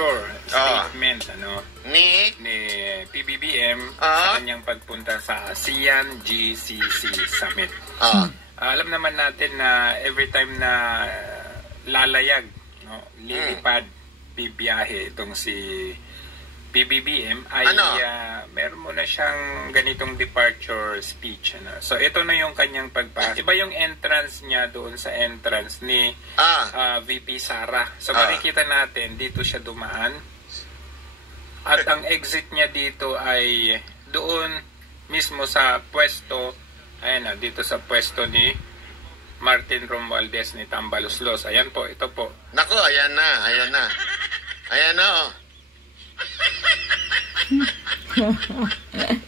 departure statement ni PBBM sa kanyang pagpunta sa ASEAN GCC Summit. Alam naman natin na every time na lalayag, lilipad, bibiyahe itong si PBBM ay meron mo na siyang ganitong departure speech. So ito na yung kanyang pagpasok. Iba yung entrance niya doon sa entrance ni VP Sara. So makikita natin dito siya dumaan. At ang exit niya dito ay doon mismo sa pwesto, ayan dito sa pwesto ni Martin Romualdez ni Tambaloslos. Ayan po, ito po. Nako, ayan na. Ayan na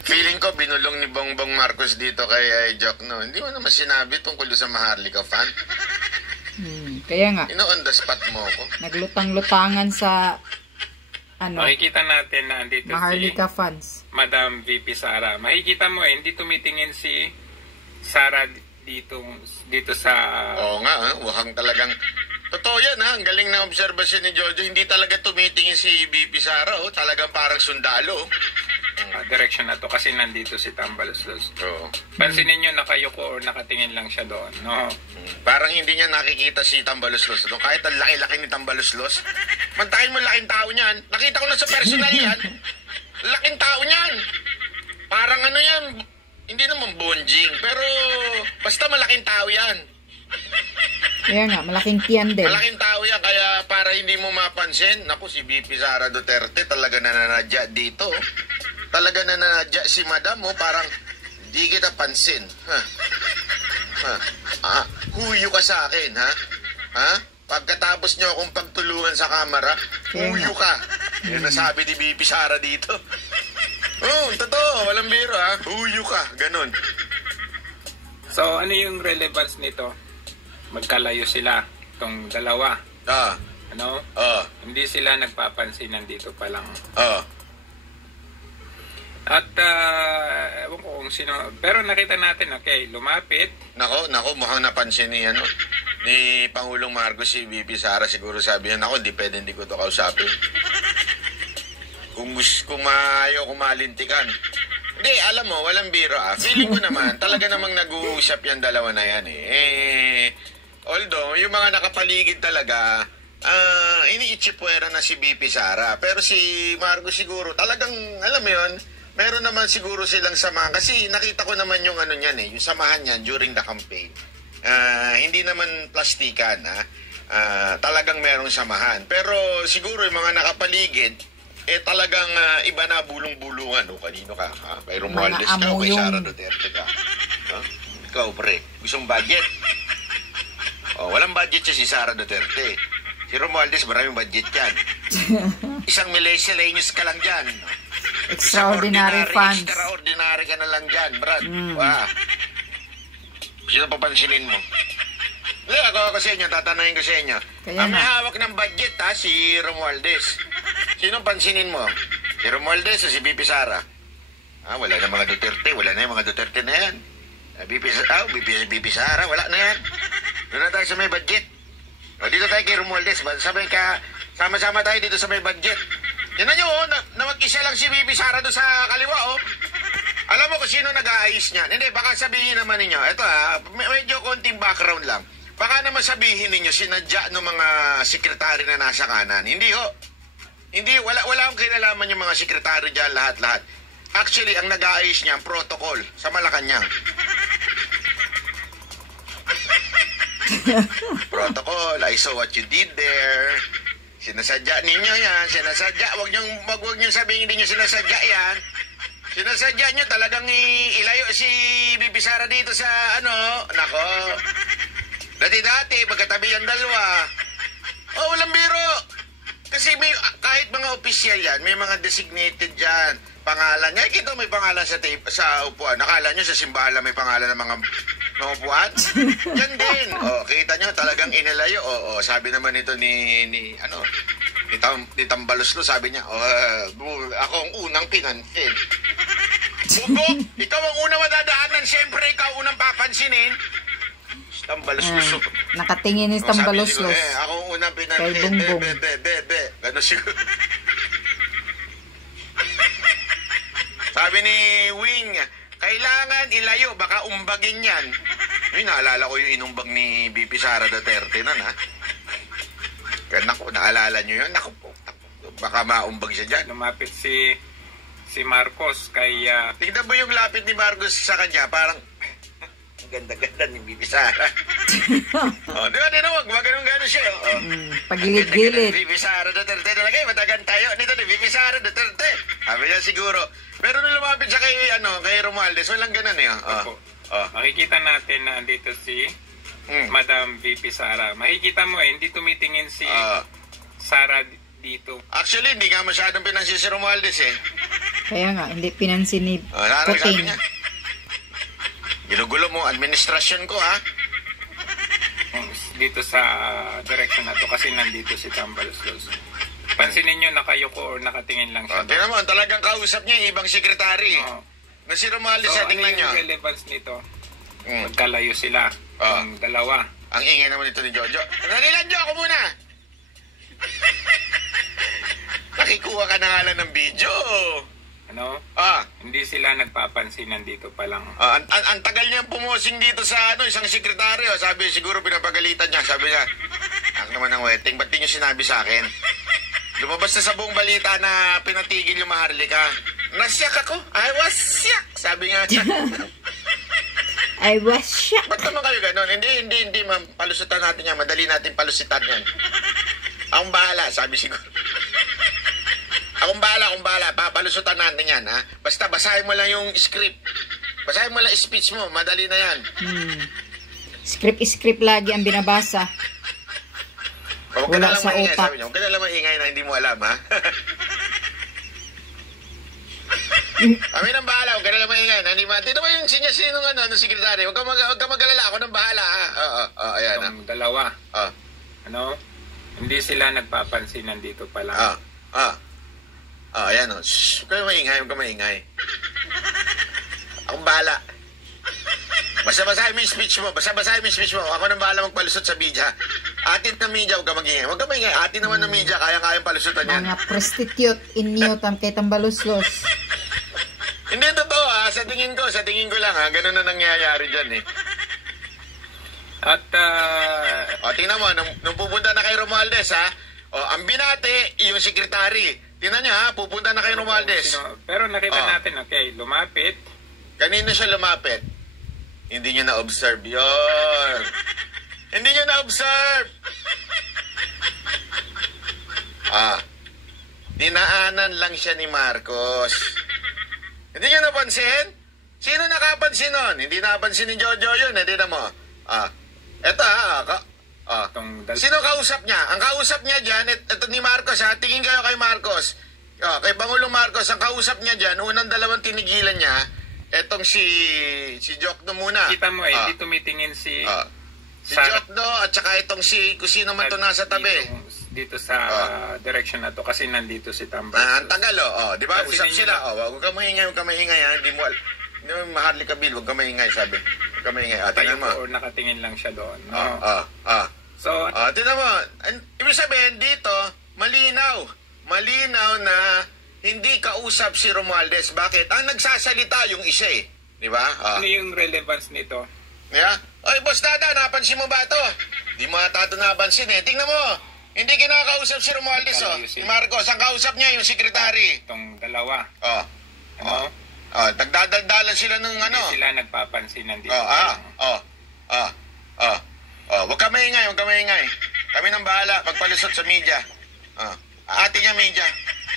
Feeling ko binulong ni Bongbong Marcos dito kay Jokno. Hindi mo naman sinabi tungkol sa Maharlika fan. Kaya nga. On the spot mo ko. Naglutang-lutangan sa makikita natin na andito Maharlika fans. Madam VP Sara. Makikita mo hindi tumitingin si Sara dito sa... Oo nga, wakang talagang... Totoo yan ang galing na obserbasyon ni Jojo. Hindi talaga tumitingin si VP Sara, talagang parang sundalo. Direction na to kasi nandito si Tambaloslos. Pansinin nyo nakayuko or nakatingin lang siya doon, no? Parang hindi niya nakikita si Tambaloslos. Kahit ang laki-laki ni Tambaloslos. Mantakin mo laking tao niyan. Nakita ko na sa personal yan. Laking tao niyan. Parang yan, hindi naman bonjing. Pero basta malaking tao yan. Kaya nga, malaking tiyan din. Malaking tao yan, kaya para hindi mo mapansin, naku, si VP Sara Duterte talaga nananadya dito. Talaga nananadya si Madam, parang di kita pansin. Huyo ka sa akin, Pagkatapos nyo akong pagtulungan sa kamera, huyo ka. Yan nasabi ni VP Sara dito. Totoo, walang biro, huyo ka, ganun. So, ano yung relevance nito? Magkalayo sila, itong dalawa. Hindi sila nagpapansin, nandito pa lang. At, ewan ko kung sino, pero nakita natin, lumapit. Nako, mukhang napansin ni Pangulong Marcos si VP Sara, siguro sabi niya, hindi pwede, hindi ko ito kausapin. Kung ayaw kumalintikan. Hindi, alam mo, walang biro Feeling ko naman, talaga namang nag-uusap yung dalawa na yan although, yung mga nakapaligid talaga, iniitsipwera na si VP Sara. Pero si Marcos siguro, talagang, alam mo yun, meron naman siguro silang samahan. Kasi nakita ko naman yung yung samahan niyan during the campaign. Hindi naman plastikan, talagang merong samahan. Pero siguro yung mga nakapaligid, talagang iba na bulong-bulungan. Kanino ka? Kay Romualdez ka o kay Sara Duterte ka? Ikaw, pre, gustong budget? Walang budget siya si Sara Duterte. Si Romualdez, maraming budget yan. Isang miscellaneous ka lang dyan. Extraordinary funds. Extraordinary ka na lang dyan, Brad. Sino papansinin mo? Ako sa inyo, tatanungin ko sa inyo. May hawak ng budget si Romualdez. Sino pansinin mo? Si Romualdez o si VP Sara? Wala na mga Duterte. Wala na yung mga Duterte na yan. VP Sara, wala na yan. Doon na tayo sa may budget. Dito tayo kay Romualdez. Sabi ka, sama-sama tayo dito sa may budget. Yan na nyo, na mag-isa lang si VP Sara doon sa kaliwa, Alam mo kung sino nag-aayos niyan? Hindi, baka sabihin naman ninyo. Ito medyo konting background lang. Baka naman sabihin ninyo, sinadya ng mga sekretary na nasa kanan. Hindi, Hindi, wala akong kinalaman yung mga sekretary dyan, lahat-lahat. Actually, ang nag-aayos niya, protocol sa Malacanang. Protocol, I saw what you did there. Sinasadya ninyo yan, sinasadya. Wag niyong sabihin hindi niyo sinasadya yan. Sinasadya niyo talagang ilayo si VP Sara dito sa nako. Dati-dati, magkatabi ang dalawa. Walang biro. Kasi kahit mga opisyal yan, may mga designated dyan. Pangalan. Kita may pangalan sa upuan. Nakala nyo sa simbahan may pangalan ng mga upuan? Yan din. Kita nyo, talagang inilayo. Sabi naman ito ni Tambaloslos, sabi niya, ako ang unang pinansin. Bugo, ikaw ang unang madadaanan. Siyempre, ikaw unang papansinin. Tambaloslos. Nakatingin ni Tambaluslos. Ako unang Kay Bungbong. Gano'n siguro. Sabi ni Wing, kailangan ilayo, baka umbagin yan. Uy, naalala ko yung inumbag ni BP Sara Duterte nun, ha? Kaya naku, naalala nyo yun? Naku po, baka maumbag siya dyan. Lumapit si Marcos kay... Tignan mo yung lapit ni Marcos sa kanya, parang... ganda-ganda ni BP Sara. Di ba, wag ganun siya. Pagilid-gilid. BP Sara Duterte talaga, matagan tayo. Nito ni BP Sara Duterte. Sabi niya siguro. Pero nung lumapit siya kay Romualdez, walang ganun eh. Makikita natin na andito si Madam VP Sara. Makikita mo hindi tumitingin si Sara dito. Actually, hindi nga masyadong pinansin si Romualdez eh. Kaya nga, hindi pinansin ni Puting. Ginugulo mo, administrasyon ko ha. Dito sa direction na to kasi nandito si Tambaluslos. Pansinin nyo, nakayuko or nakatingin lang siya. Tingnan mo, talagang kausap niya yung ibang sekretary. Na si Romualdez, tingnan nyo. Ano yung relevance nito? Magkalayo sila. Ang dalawa. Ang ingay naman ito ni Jojo. Nalilan nyo ako muna. Nakikuha ka na nga lang ng video. Ano? Hindi sila nagpapansin, nandito pa lang. Ang tagal niyang pumosing dito sa isang sekretaryo. Sabi, siguro pinapagalitan niya. Sabi niya, ang naman ng wedding, ba't di niyo sinabi sa akin? Lumabas na sa buong balita na pinatigil yung Maharlika. Nasyak ako. I was siyak. Sabi nga. I was siyak. Ba't naman kayo ganun? Hindi, ma'am. Palusutan natin yan. Madali natin palusitan yan. Akong bahala, sabi siguro. Akong bahala. Papalusutan natin yan, ha? Basta basahin mo lang yung script. Basahin mo lang speech mo. Madali na yan. Script lagi ang binabasa. Wala sa utak. Huwag ka na lang maingay na hindi mo alam, ha? Kami nang bahala. Huwag ka na lang maingay na hindi mo... Tignan mo yung sinong sekretary. Huwag ka mag-alala. Ako nang bahala, ha? Ayan, ha? Itong dalawa. Ano? Hindi sila nagpapansin, nandito pa lang. Ayan, o. Shhh, huwag ka maingay. Akong bahala. Basta-basahin mo yung speech mo. Ako nang bahala magpalusot sa media. Atin na media, huwag ka mag-ingay. Huwag ka maingay. Atin naman ng media, kaya-kayang palusutan yan. Mga prostitute inyo kay Tambaluslos. Hindi totoo, ha? Sa tingin ko lang, ha? Ganun na nangyayari dyan, eh. At, tingnan mo, nung pupunta na kay Romualdez, ha? Ang binati, yung sekretary. Tingnan niyo, ha? Pupunta na kay Romualdez. Pero nakita natin, lumapit. Kanina siya lumapit. Hindi niyo na-observe yun. Hindi niyo na-observe. Dinaanan lang siya ni Marcos. Hindi niyo napansin? Sino nakapansin nun? Hindi napansin ni Jojo yun. Hindi na mo. Eto sino kausap niya? Ang kausap niya dyan, ito ni Marcos ha. Tingin kayo kay Marcos. Kay Pangulong Marcos, ang kausap niya dyan, unang dalawang tinigilan niya, etong si Jokno muna. Kita mo hindi tumitingin si Jokno at saka itong kung sino man to nasa tabi. Dito sa direction na to kasi nandito si Tambaluslos. Ang tagal di ba? Usap sila. Huwag ka maingay, ha. Hindi mo Maharlika Bill, huwag ka maingay, sabi. Huwag ka maingay. Tingnan mo. Or nakatingin lang siya doon. So, tingnan mo. Ibig sabihin dito, malinaw na hindi kausap si Romualdez. Bakit? Ang nagsasalita yung isa eh. Di ba? Ano yung relevance nito? Yeah? Oy, Boss Dada, napansin mo ba ito? Di mo ata ito napansin eh. Tingnan mo. Hindi kinakausap si Romualdez si Marcos. Ang kausap niya yung sekretary. Itong dalawa. Ano? Nagdadaldalan sila ng ano. Hindi sila nagpapansin, nandito. Huwag ka maingay. Kami nang bahala. Pagpalusot sa media. Ate niya media.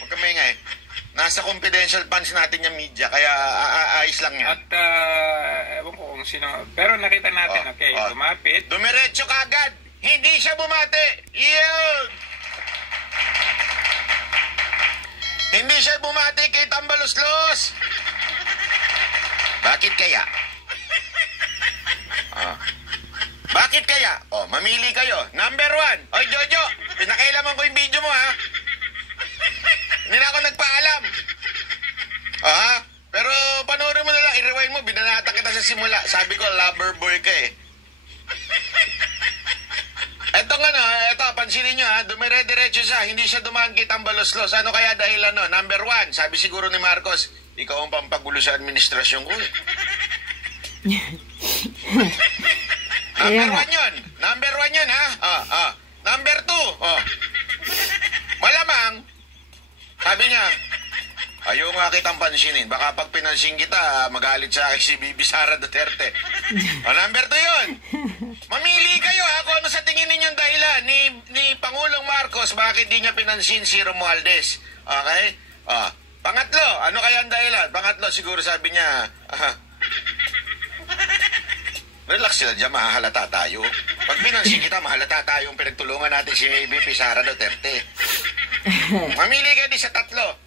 Huwag ka maingay. Nasa confidential funds natin yung media, kaya ayos lang yan. At, ewan ko kung sino, pero nakita natin, lumapit. Dumiretso ka agad. Hindi siya bumati. Yun! Hindi siya bumati kay Tambaluslos. Bakit kaya? Bakit kaya? Mamili kayo. Number 1. Oy, Jojo, pinakailaman ko yung video mo, ha? Hindi na ako nagpaalam. Pero panoorin mo na lang, i-rewind mo, binanata kita sa simula. Sabi ko, lover boy ka eh. pansinin nyo ha, dumire-diretso siya, hindi siya dumaan kay Tambaloslos. Ano kaya dahilan no? Number 1, sabi siguro ni Marcos, ikaw ang pampagulo sa administrasyon ko eh. Number 1 yun. Number 1 yun ha. Number 2, malamang, sabi niya, ayaw nga kitang pansinin. Baka pag pinansin kita, magalit sa akin si Bibi Sara Duterte. Number 2 yun. Mamili kayo ha kung ano sa tingin ninyong dahilan ni Pangulong Marcos bakit di niya pinansin si Romualdez. Okay? Pangatlo, ano kaya ang dahilan? Pangatlo, siguro sabi niya, relax sila dyan, mahalata tayo. Pag pinansin kita, mahalata tayo yung pinagtulungan natin si Bibi Sara Duterte. Mamili kayo di sa tatlo.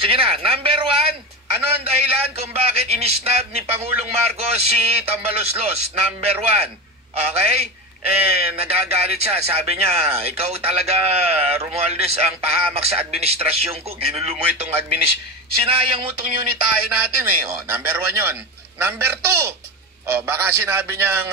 Sige na, number 1, ano ang dahilan kung bakit inisnab ni Pangulong Marcos si Tambaloslos? Number 1, okay? Nagagalit siya. Sabi niya, ikaw talaga, Romualdez, ang pahamak sa administrasyon ko. Ginulo mo itong sinayang mo itong unit tayo natin eh. Number 1 yon. Number 2, baka sinabi niyang,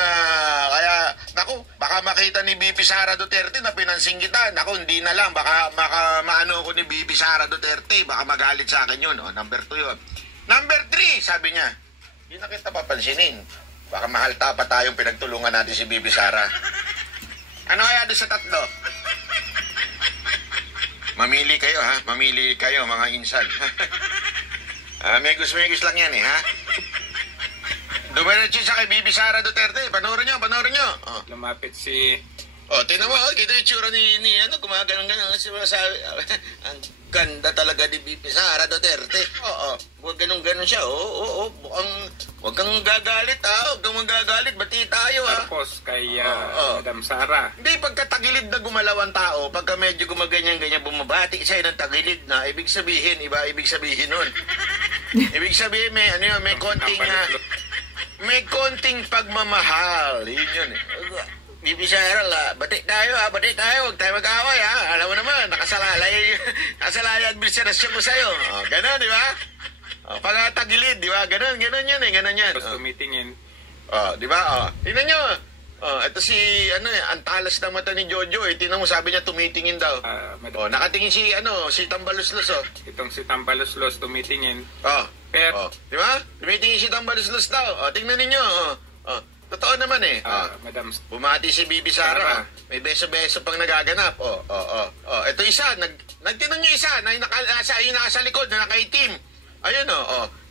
baka makita ni BP Sara Duterte na pinansin kita. Naku, hindi na lang. Baka maano ko ni BP Sara Duterte. Baka magalit sa akin yun. Number 2 yun. Number 3, sabi niya, hindi na kita papansinin. Baka mahalta pa tayong pinagtulungan natin si BP Sara. Ano kaya doon sa tatlo? Mamili kayo ha. Mamili kayo mga insan. Megos lang yan eh ha. Dumiretso siya kay Bibi Sara Duterte. Panoorin nyo. Lumapit si... tingnan mo, kita yung tsura ni gumaganon-ganon. Ang ganda talaga ni Bibi Sara Duterte. Huwag ganon-ganon siya. Huwag kang gagalit ha. Huwag kang magagalit. Bati tayo ha. Tapos kay Madam Sara. Hindi, pagka-tagilid na gumalaw ang tao, pagka medyo gumaganyan-ganyan, bumabati siya ng tagilid na, ibig sabihin nun. Ibig sabihin, may konting pagmamahal. Yun yun eh. Bibi Sara, bati tayo. Huwag tayo mag-away ha. Alam mo naman, nakasalalay administrasyon ko sa'yo. Ganon, di ba? Pag tagilid, di ba? Ganon yun eh. Ganon yan. Tapos tumitingin. Di ba? Tingnan nyo. Ito si, ang talas ng mata ni Jojo eh. Tingnan mo, sabi niya tumitingin daw. Nakatingin si Tambaloslos Itong si Tambaloslos tumitingin. Pero, di ba? Tumitingin si Tambaloslos daw. Tingnan ninyo. Totoo naman eh. Madam, bumati si Bibi Sara. May beso-beso pang nagaganap. Ito isa. Nagtinan nyo isa na nasa likod na nakaitim. Ayun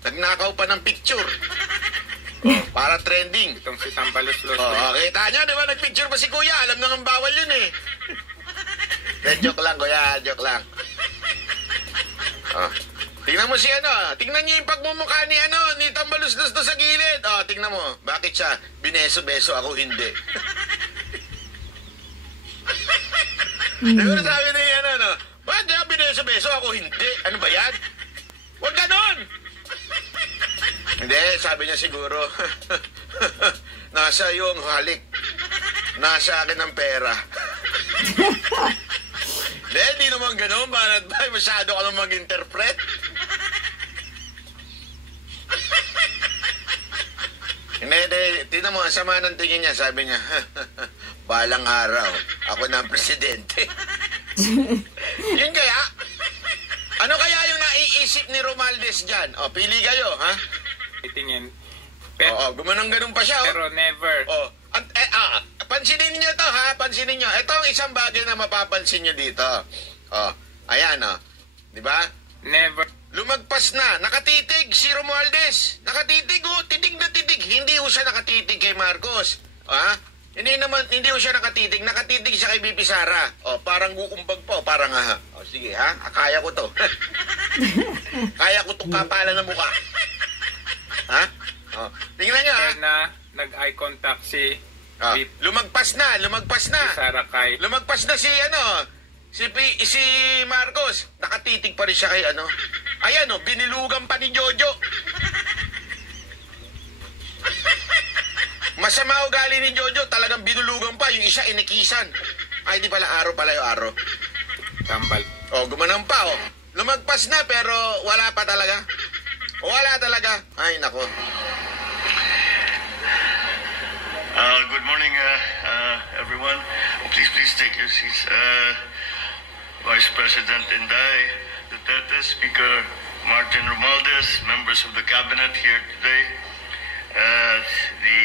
nagnakaw pa ng picture. Para trending. Itong si Tambaloslos. Kita nyo, di ba? Nagpicture pa si Kuya. Alam na ng bawal yun eh. Joke lang, Kuya. Joke lang. Tingnan mo si tingnan niyo yung pagmumukha ni Tambaloslos sa gilid. Tingnan mo. Bakit siya? Bineso-beso ako, hindi. Siguro sabi ni bakit niya bineso-beso ako, hindi? Ano ba yan? Huwag ganon! Hindi, sabi niya siguro, nasa iyo ang halik. Nasa akin ang pera. Hindi naman ganon. Bakit masyado ka naman mag-interpret? Hindi, tingnan mo, ang sama ng tingin niya, sabi niya, balang araw, ako na ang presidente. Yun kaya? Ano kaya yung naiisip ni Romualdez dyan? Pili kayo, ha? Itingin. Gumanong-ganong pa siya. Pero never. Pansinin niyo to, ha? Pansinin niyo. Ito ang isang bagay na mapapansin niyo dito. Ayan, di ba? Never. Lumagpas na. Nakatitig si Romualdez. Nakatitig, titig na titig. Hindi siya nakatitig kay Marcos. Hindi siya nakatitig. Nakatitig siya kay Bibi Sara. Parang gukumbag po. Parang sige ha. Kaya ko to. Kaya ko itong kapalan ng mukha. Ha? Tingnan niyo ha. Na nag-eye contact si lumagpas na. Si Sara kay. Lumagpas na si si Marcos. Nakatitig pa rin siya kay Ayan binilugan pa ni Jojo. Masama ugali ni Jojo, talagang binulugan pa. Yung isa inikisan. Ay, di pala araw pala yung araw. Tambal. Gumanang pa Lumagpas na pero wala pa talaga. Wala talaga. Ay, nako. Good morning, everyone. Please take your seats. Vice President Inday Duterte, Speaker Martin Romualdez, members of the cabinet here today, the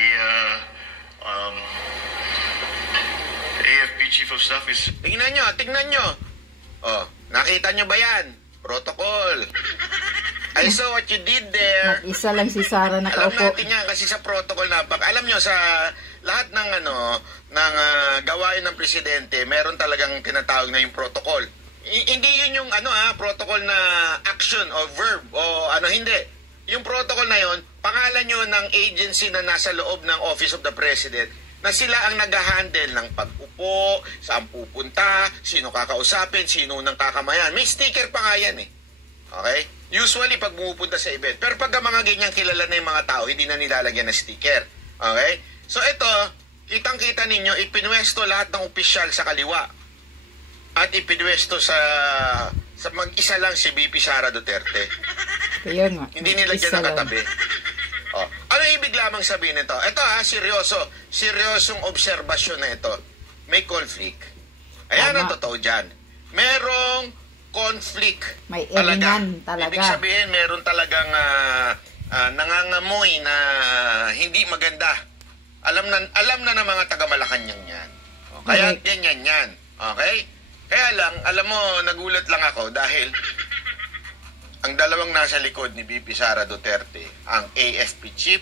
AFP Chief of Staff is... Tingnan nyo. Oh, nakita nyo ba yan? Protocol. I saw what you did there. Mag-isa lang si Sara nakaupo. Alam natin yan kasi sa protocol alam nyo, sa lahat ng gawain ng presidente, meron talagang tinatawag na yung protocol. Hindi yun yung protocol na action o verb o hindi. Yung protocol na yun, pangalan yun ng agency na nasa loob ng Office of the President na sila ang nag-handle ng pag-upo, saan pupunta, sino kakausapin, sino nang kakamayan. May sticker pa nga yan eh. Okay? Usually pag pumupunta sa event. Pero pag ang mga ganyan kilala na yung mga tao, hindi na nilalagyan ng sticker. Okay? So ito, kitang-kita ninyo, ipinwesto lahat ng opisyal sa kaliwa. At ipinwesto sa mag-isa lang si VP Sara Duterte. Kaya nga. Hindi nilagyan ng katabi. Oh. Ano ibig lamang sabihin nito? Ito seryoso. Seryosong obserbasyon na ito. May conflict. Ayan ang totoo dyan. Merong conflict. May elingan talaga. Ibig sabihin, meron talagang nangangamoy na hindi maganda. Alam na ng mga taga-Malacanang yan. Kaya ganyan yan. Okay? Kaya lang, alam mo, nagulat lang ako dahil ang dalawang nasa likod ni VP Sara Duterte, ang AFP Chief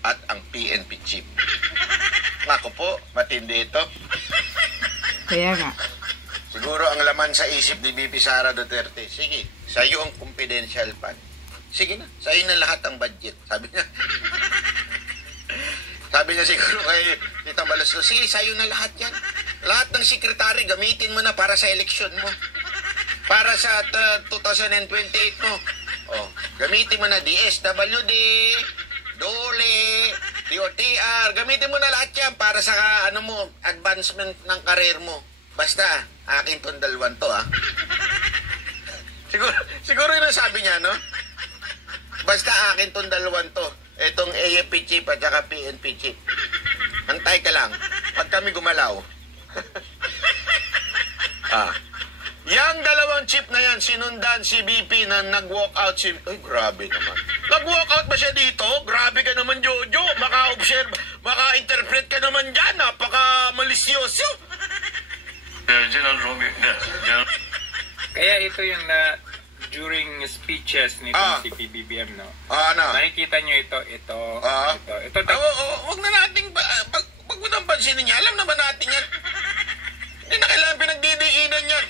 at ang PNP Chief. Nako po, matindi ito. Kaya nga. Siguro ang laman sa isip ni VP Sara Duterte, sige, sa'yo ang confidential fund. Sige na, sa'yo na lahat ang budget. Sabi niya siguro kay Tita Balaslo, sige, sa'yo na lahat yan. Lahat ng sekretary, gamitin mo na para sa eleksyon mo. Para sa 2028 mo. Oh, gamitin mo na DSWD, DOLE, DOTR. Gamitin mo na lahat yan para sa advancement ng career mo. Basta, akin tong dalwan to, Siguro yun ang sabi niya, no? Basta akin tong dalwan to. Itong AFP Chief at saka PNP Chief. Antay ka lang. Pag kami gumalaw. Yang dalawang chief na yan, sinundan si BP na nag-walk out si... Ay, grabe naman. Nag-walk out ba siya dito? Grabe ka naman, Jojo. Maka-observe, maka-interpret ka naman dyan. Napaka-malisyoso. General Romeo. Kaya ito yung during speeches nito si PBBM, no? Ano? Nakikita nyo ito. Huwag na nating... Pag mo nang pansinin niya, alam naman natin yan. Hindi na kailangan pinagdidiinan yan.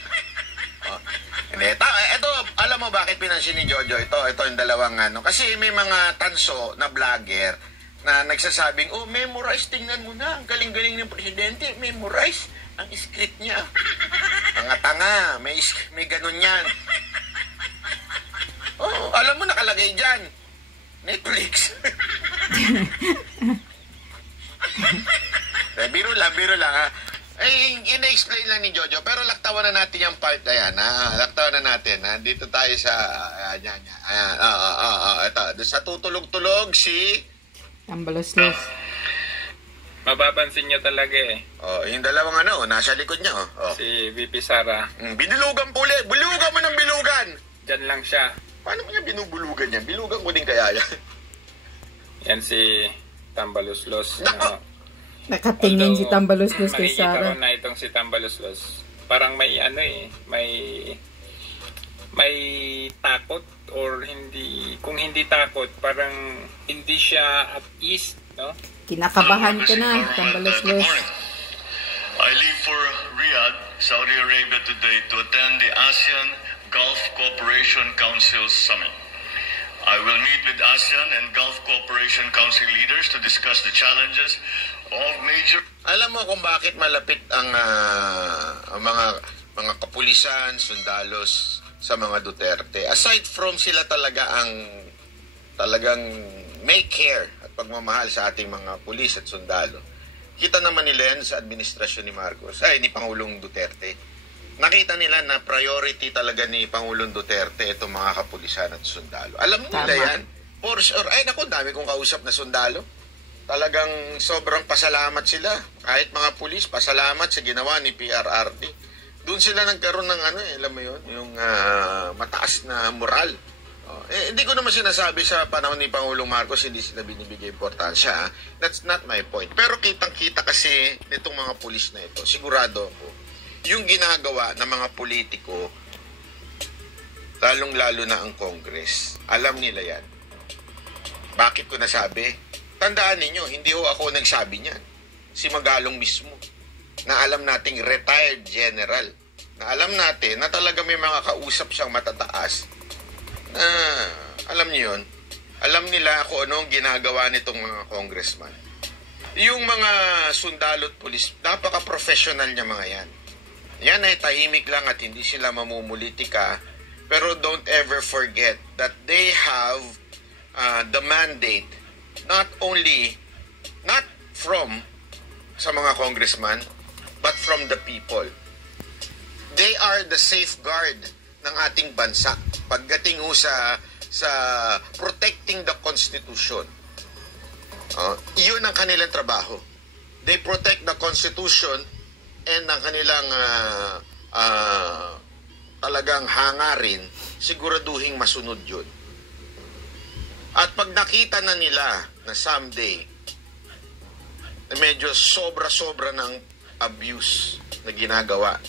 Ito, alam mo bakit pinansin ni Jojo ito yung dalawang kasi may mga tanso na vlogger na nagsasabing, memorize, tingnan mo na, ang galing-galing ng presidente, memorize ang script niya. Tanga-tanga, may ganun yan. Alam mo nakalagay dyan, Netflix. Biro lang Ay, ina-explain lang ni Jojo, pero laktawan na natin yung part na yan, laktawan na natin, dito tayo sa, ito, sa tutulog-tulog si... Tambaluslos. Mapapansin niyo talaga yung dalawang nasa likod niya, Si VP Sara. Binulugan puli, bulugan mo ng bilugan! Diyan lang siya. Paano mo niya binubulugan yan? Bilugan ko din kaya yan. Yan si Tambaluslos. Nakatingin si Tambaluslos kay Sara. Makikita ko na itong si Tambaluslos. Parang may may takot or hindi. Kung hindi takot, parang hindi siya at ease, no? Kinakabahan ka na, Tambaluslos. I leave for Riyadh, Saudi Arabia today to attend the ASEAN Gulf Cooperation Council Summit. I will meet with ASEAN and Gulf Cooperation Council leaders to discuss the challenges of major... Alam mo kung bakit malapit ang mga kapulisan, sundalos sa mga Duterte. Aside from sila talagang may care at pagmamahal sa ating mga pulis at sundalo. Kita naman nila yan sa administrasyon ni Pangulong Duterte. Nakita nila na priority talaga ni Pangulong Duterte itong mga kapulisan at sundalo. Alam nila yan. For sure. Ay, naku, dami kong kausap na sundalo. talagang sobrang pasalamat sila. Kahit mga pulis, pasalamat sa ginawa ni PRRD. Doon sila nagkaroon ng alam mo yun, yung mataas na moral. Hindi ko naman sinasabi sa panahon ni Pangulong Marcos hindi sila binibigay importansya. That's not my point. Pero kitang-kita kasi nitong mga pulis na ito, sigurado ako, yung ginagawa ng mga politiko, lalong-lalo na ang Congress, alam nila yan. Bakit ko nasabi? Tandaan ninyo, hindi ho ako nagsabi niyan. Si Magalong mismo, na alam nating retired general, na alam natin na talaga may mga kausap siyang matataas, na alam niyo yun, alam nila kung ano ang ginagawa nitong mga congressman. Yung mga sundalo at pulis, napaka-professional niya mga yan. Yan ay tahimik lang at hindi sila mamumulitika. Pero don't ever forget that they have the mandate not from sa mga congressman, but from the people. They are the safeguard ng ating bansa pagdating ho sa protecting the Constitution. Iyon ang kanilang trabaho. They protect the Constitution and ang kanilang talagang hangarin, siguraduhing masunod yun. At pag nakita na nila na someday medyo sobra-sobra ng abuse na ginagawa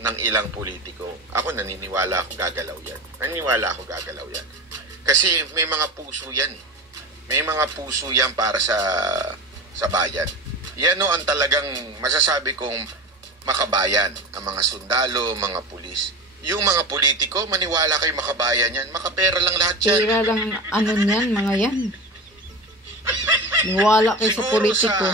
ng ilang politiko, ako naniniwala ako gagalaw yan. Kasi may mga puso yan. May mga puso yan para sa bayan. Yan o ang talagang masasabi kong makabayan. Ang mga sundalo, mga pulis. Yung mga politiko, maniwala kayo makabayan yan. Makapera lang lahat yan. Pera lang niyan, mga yan. Niwala kayo sa politiko.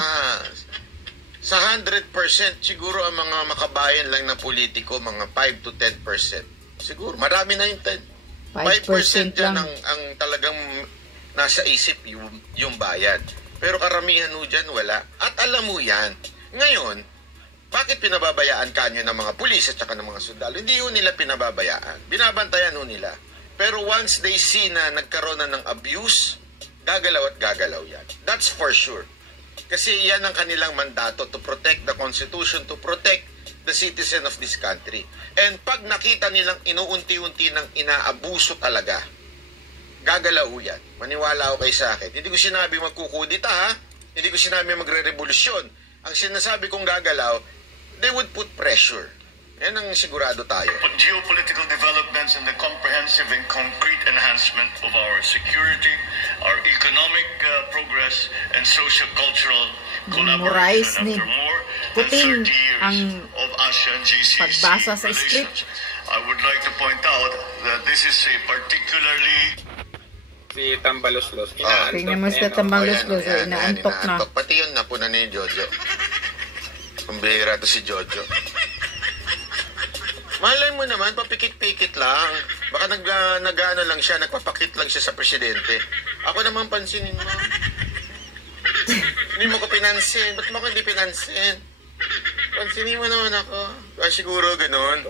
Sa 100%, siguro ang mga makabayan lang na politiko, mga 5 to 10%. Siguro, marami na yung 5% yan ang talagang nasa isip yung bayan. Pero karamihan mo dyan, wala. At alam mo yan. Ngayon, bakit pinababayaan kanyo ng mga pulis at saka ng mga sundalo? Hindi yun nila pinababayaan. Binabantayan yun nila. Pero once they see na nagkaroon na ng abuse, gagalaw at gagalaw yan. That's for sure. Kasi yan ang kanilang mandato, to protect the Constitution, to protect the citizen of this country. And pag nakita nilang inuunti-unti ng inaabuso talaga, gagalaw yan. Maniwala ako kayo sa akin. Hindi ko sinabi magkukudita, ha? Hindi ko sinabi magre-revolusyon. Ang sinasabi kong gagalaw, they would put pressure. Yan ang sigurado tayo. Geopolitical developments and the comprehensive and concrete enhancement of our security, our economic progress, and social-cultural collaboration after more than 30 years of ASEAN-GCC relations. I would like to point out that this is a particularly... Si Tambaloslos. Tingnan mo si Tambaloslos, inaantok na. Pati yun napunan ni Jojo. Kumbira to si Jojo. Malay mo naman, papikit-pikit lang. Baka nag-ano lang siya, nagpapakit lang siya sa presidente. Ako naman pansinin mo. Hindi mo ko pinansin. Ba't mo ko hindi pinansin? Pansinin mo naman ako. Siguro ganun.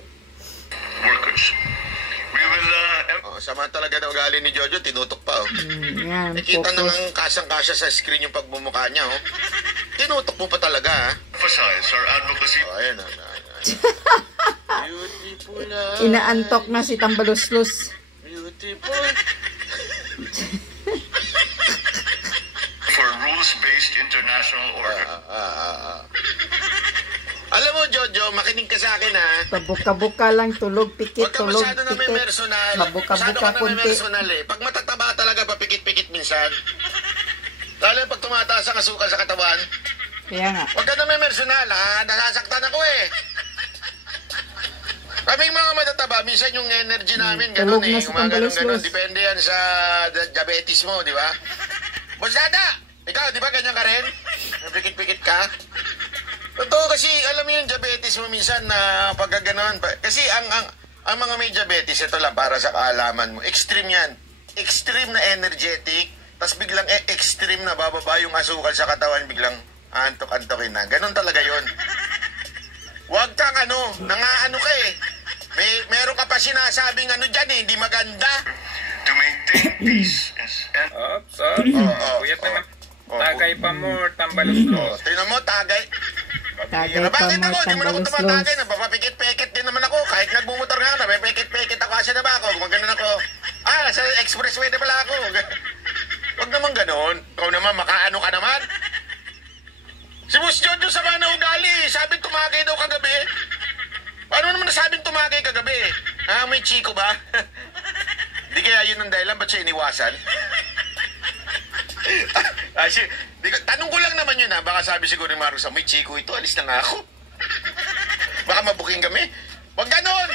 Workers. We will... sama talaga na ugali ni Jojo, tinutok pa. Yan, nakita nang kasang-kasya sa screen yung pagbumukha niya. Tinutok mo pa talaga. Emphasize our advocacy. Ayan. Beautiful. Inaantok na si Tambaloslos. Beautiful. For rules-based international order. Alam mo, Jojo, makinig ka sa akin, ha? Pabuka-buka lang, tulog, pikit, tulog, pikit. Huwag ka masyado na may personal. Pabuka-buka konti. Pag matataba talaga, papikit-pikit minsan. Lalo pag tumataas ang asukal sa katawan. Kaya nga. Huwag ka na may personal, ha? Nasasaktan ako, eh. Kaming mga matataba, minsan yung energy namin, gano'n eh. Ganun. Depende yan sa diabetes mo, di ba? Bosada! Ikaw, di ba ganyan ka rin? Pikit-pikit ka? Totoo kasi, alam mo yung diabetes mo minsan na pagka gano'n. Kasi ang mga may diabetes, ito lang para sa kaalaman mo, extreme yan. Extreme na energetic, tapos biglang extreme na bababa yung asukal sa katawan, biglang antok-antokin na. Ganon talaga yon. Huwag kang nangaano ka eh. Meron ka pa sinasabing dyan eh, hindi maganda. To maintain peace and... Tagay pa more, tambaluslos. Tingnan mo, tagay. Tagay pa Bakit more, ako? Di mo na ako tambaluslos. tumatagay. Napapapikit-pikit din naman ako. Kahit nagmumotor nga, napapikit-pikit ako. Asa na ba ako? Gumaganon ako. Sa expressway na pala ako. Huwag naman ganon. Ikaw naman, makaano ka naman. Si Boss Jojo sama na ugali. Sabing tumagay daw kagabi. Paano naman nasabing tumagay kagabi? May chiko ba? Di kaya yun ang dahilan. Ba't siya iniwasan? Tanong ko lang naman yun Baka sabi siguro ni Marcos, may chiko ito. Alis na nga ako. Baka mabuking kami. Huwag ganon!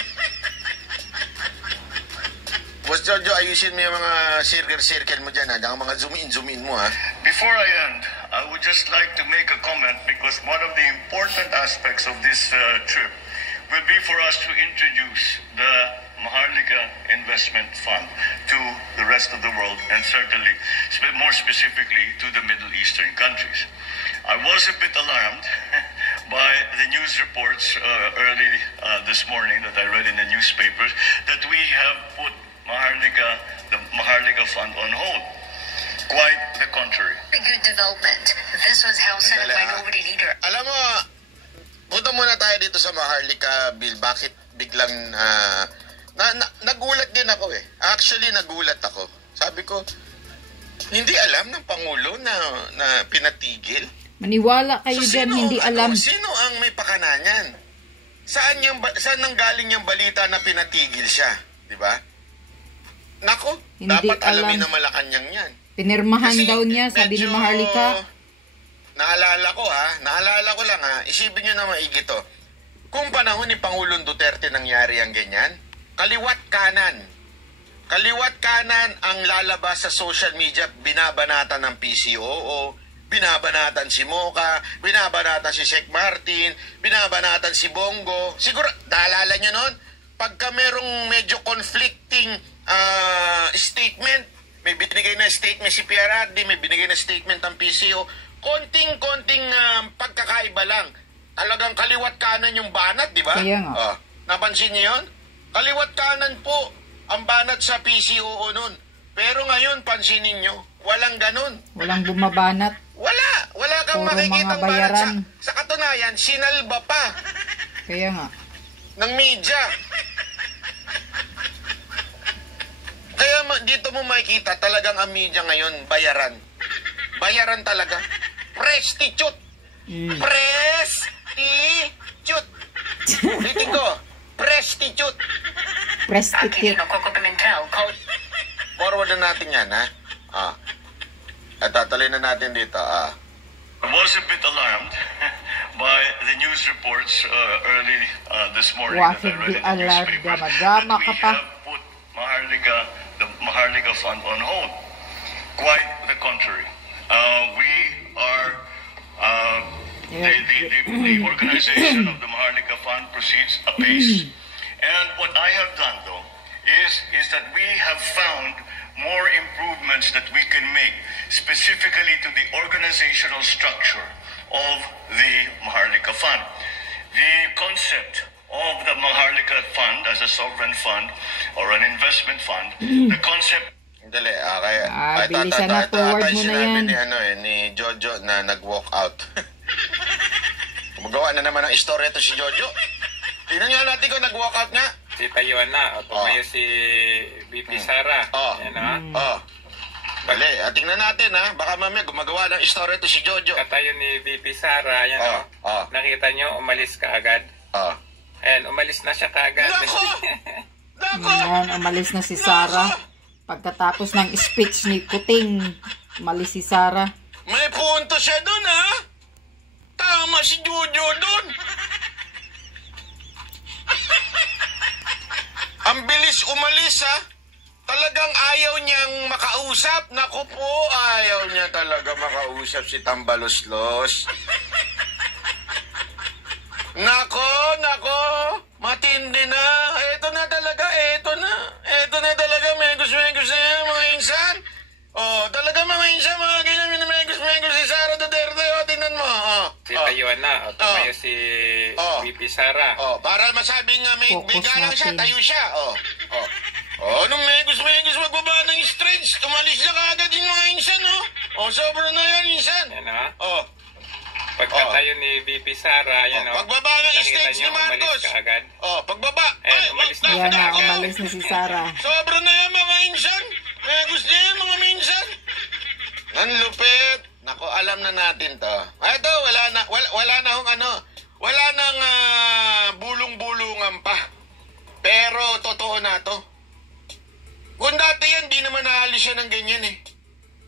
Boss Jojo, ayusin mo yung mga circle mo dyan Ang mga zoom in mo Before I end, I would just like to make a comment because one of the important aspects of this trip will be for us to introduce the Maharlika Investment Fund to the rest of the world and certainly more specifically to the Middle Eastern countries. I was a bit alarmed by the news reports early this morning that I read in the newspapers that we have put the Maharlika Fund on hold. Quite the contrary. A good development. This was House Senate Minority Leader. Alam mo, punta muna tayo dito sa Maharlika Bill. Bakit biglang nagulat din ako Actually, nagulat ako. Sabi ko, hindi alam ng Pangulo na pinatigil. Maniwala kayo dyan, hindi alam. Sino ang may pakana niyan? Saan nanggaling yung balita na pinatigil siya? Di ba? Nako, Hindi dapat alamin alam. ng Malacanang yan. Pinirmahan Kasi daw niya, sabi ni medyo Maharlika. Naalala ko lang isipin nyo na maigi to. Kung panahon ni Pangulong Duterte nangyari ang ganyan, kaliwat kanan ang lalabas sa social media, binabanatan ng PCOO, binabanatan si Moca, binabanatan si Sec Martin, binabanatan si Bongo. Siguro, naalala nyo nun? Pagka merong medyo conflicting statement, may binigay na statement si PRRD, may binigay na statement ang PCO, konting pagkakaiba lang. Talagang kaliwat kanan yung banat, di ba? Kaya nga. Napansin niyo yun? Kaliwat kanan po ang banat sa PCO nun. Pero ngayon, pansinin nyo, walang ganun. Walang bumabanat. Wala kang Puro makikitang mga bayaran. banat. Sa katunayan, sinalba pa Kaya nga. ng media. Kaya dito mo makikita talagang ang media ngayon, bayaran. Bayaran talaga. Prostitute. Prostitute. Ulitin ko. Prostitute. Prostitute. Forward na natin yan, At tatuloy na natin dito, I was a bit alarmed by the news reports early this morning that I read in the newspapers that we have put the Maharlika Fund on hold. Quite the contrary. We are the organization of the Maharlika Fund proceeds apace. And what I have done, though, is that we have found more improvements that we can make specifically to the organizational structure of the Maharlika Fund. The concept of the Maharlika Fund as a sovereign fund or an investment fund, the concept... Dali, bilisan na, forward mo na yan. Ni Jojo na nag-walk out. Gumagawa na naman ng istorya to si Jojo. Tingnan nga natin kung nag-walk out nga. Si Tayuan na, tumayo si VP Sara. Dali, tingnan natin baka mamaya gumagawa ng istorya to si Jojo. Katayo ni VP Sara, nakita nyo, umalis ka agad. Ayan, umalis na siya kaagad. Nako! Ayan, umalis na si Sara. Pagkatapos ng speech ni Puting, umalis si Sara. May punto siya dun, Tama si Jojo dun. Ang bilis umalis, Talagang ayaw niyang makausap. Naku po, ayaw niya talaga makausap si Tambaloslos. Nako. Matindi na. Ito na talaga. Ito na talaga. Megos na yan, mga insan. Talaga mga insan, mga ganyan, megos si Sara Duterte. Tingnan mo. Si Tayuan na, tumayo si VP Sara. Para masabi nga may galang siya, tayo siya. Nung megos magbaba ng stretch, umalis na kaagad yung mga insan, sobrang na yan, insan. Yan o. Oh. Pagkatayo ni VP Sara, yan o. Pagbaba ng stage ni Marcos. Agad. Pagbaba. Ayan, umalis na. Yan na, umalis na si Sara. Sobra na yan mga insan. Gusto niya yan mga minsan. Ang lupit. Nako, alam na natin to. Ito, wala na hong ano. Wala nang bulong-bulungan pa. Pero totoo na to. Kung dati yan, di naman naalis siya ng ganyan eh.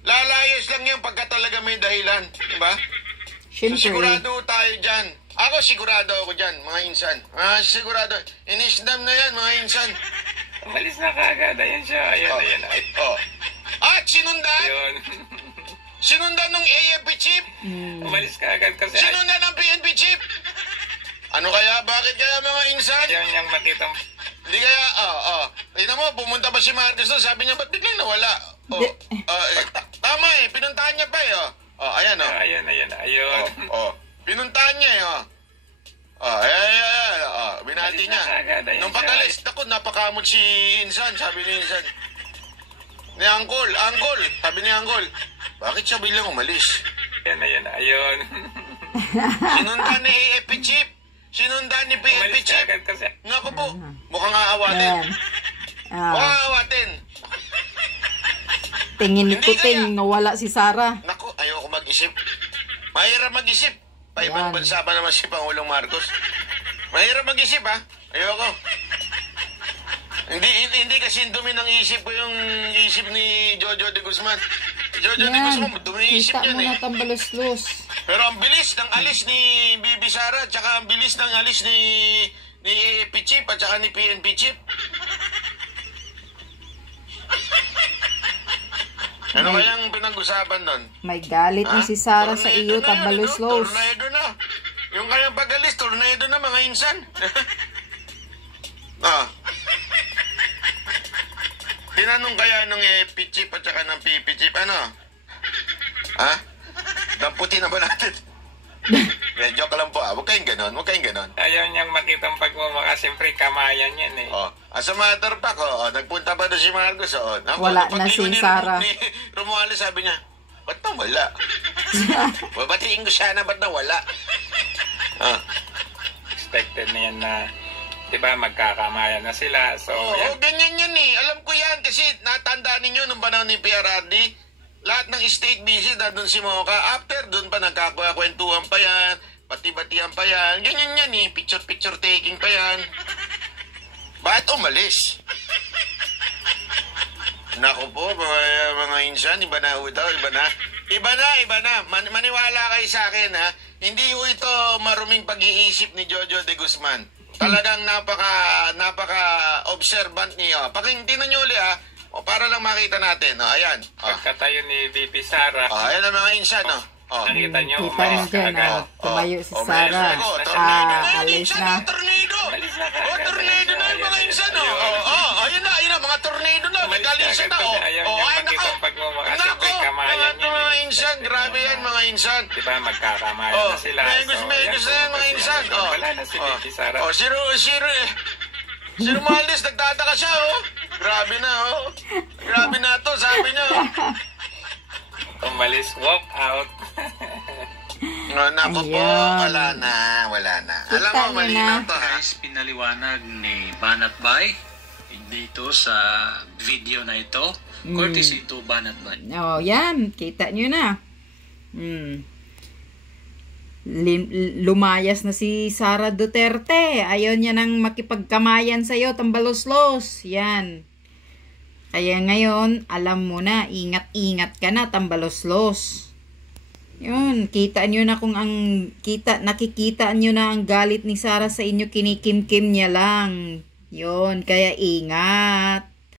Lalayas lang yan pagka talaga may dahilan. Diba? So, sigurado tayo dyan. Ako sigurado ako dyan, mga insan. Sigurado. Inisdam na yan, mga insan. Umalis na kaagad. Ayan siya. Ayan. At sinundan? Ayun. Sinundan ng AFP chief? Umalis kaagad kasi... Sinundan ng PNP chief? Ano kaya? Bakit kaya mga insan? Ayaw niyang makitang... Hindi kaya, tingnan mo, pumunta ba si Marcos doon? Sabi niya, ba't biglang nawala? Tama eh, pinuntahan niya pa eh. Ayan o. Ayun. Pinuntahan niya eh. Binati niya. Nung pag-alis, ako, napakamot si Insan, sabi ni Insan. Ni Angkol, sabi ni Angkol, bakit siya bilang umalis? Ayun. Sinundan ni AFP chief. Sinundan ni PNP chief. Naku po, mukhang aawatin. Mukhang aawatin. Tingin ni Kuting, nawala si Sara. Naku, ayoko mag-isip. Mahirap mag-isip. Ibang bansa pa naman si Pangulong Marcos. Mahirap mag-isip ha. Ayoko. Hindi kasi dumi ng isip ko yung isip ni Jojo de Guzman. Jojo de Guzman, dumi ng isip yan eh. Kita mo na tambalos-los. Pero ang bilis ng alis ni Bibi Sara, tsaka ang bilis ng alis ni AFP Chief at tsaka ni PNP Chief. Ano kayang pinag-usapan nun? May galit na si Sara sa iyo, tambalos-los. Tornado na. Yung kayang pag-alis, tornado na mga insan. Tinanong kaya nung AFP Chief at saka ng PP Chief, ano? Damputin na ba natin? Joke lang po Huwag kayong ganon. Ayaw niyang makitang pagmumaka. Siyempre, kamayan yan eh. As a matter of fact, nagpunta pa doon si Marcos. Wala na si Sara. Ni Romualdez, sabi niya, ba't nawala? Babatiin ko siya na ba't nawala? Expected na yan na, diba, magkakamayan na sila. So, ganyan yan eh. Alam ko yan kasi natandaan ninyo nung panahon ni PRRD. Lahat ng state visit na doon si Mocha. After doon pa nagkakwentuhan pa yan. Pati-batihan pa yan. Ganyan yan eh. Picture taking pa yan. Bakit umalis? Naku po, mga insan. Iba na ho ito. Iba na. Maniwala kayo sa akin ha. Hindi ho ito maruming pag-iisip ni Jojo de Guzman. Talagang napaka-observant niya. Tingnan nyo ulit ha. Para lang makita natin. Ayan. Pagkatayo ni VP Sara. Ayan ang mga insan. Nakita nyo. Kita mo dyan. Tumayo si Sara. Alis na. Tornado na yung mga insan. Ayun na. Mga tornado na. Nagalisan na. Ayaw niyang makitang pagmumaka. Siyempre, kamayan yan. Mga insan. Grabe yan mga insan. Diba, magkakamayan na sila. Megos na yan mga insan. Wala na si VP Sara. Si Romualdez, nagtataka siya, Grabe na to, sabi niya, Umalis, walk out. Naku po, wala na. Alam mo, mali na to, Guys, pinaliwanag ni Banat Bay dito sa video na ito. Courtesy to Banat Bay. Yan. Kita nyo na. Lumayas na si Sara Duterte. Ayaw niya nang makipagkamayan sa'yo, tambalos-los. Yan. Kaya ngayon, alam mo na, ingat-ingat ka na, tambalos-los. Yun, kita nyo na nakikita nyo na ang galit ni Sara sa inyo, kinikim-kim niya lang. Yun, kaya ingat.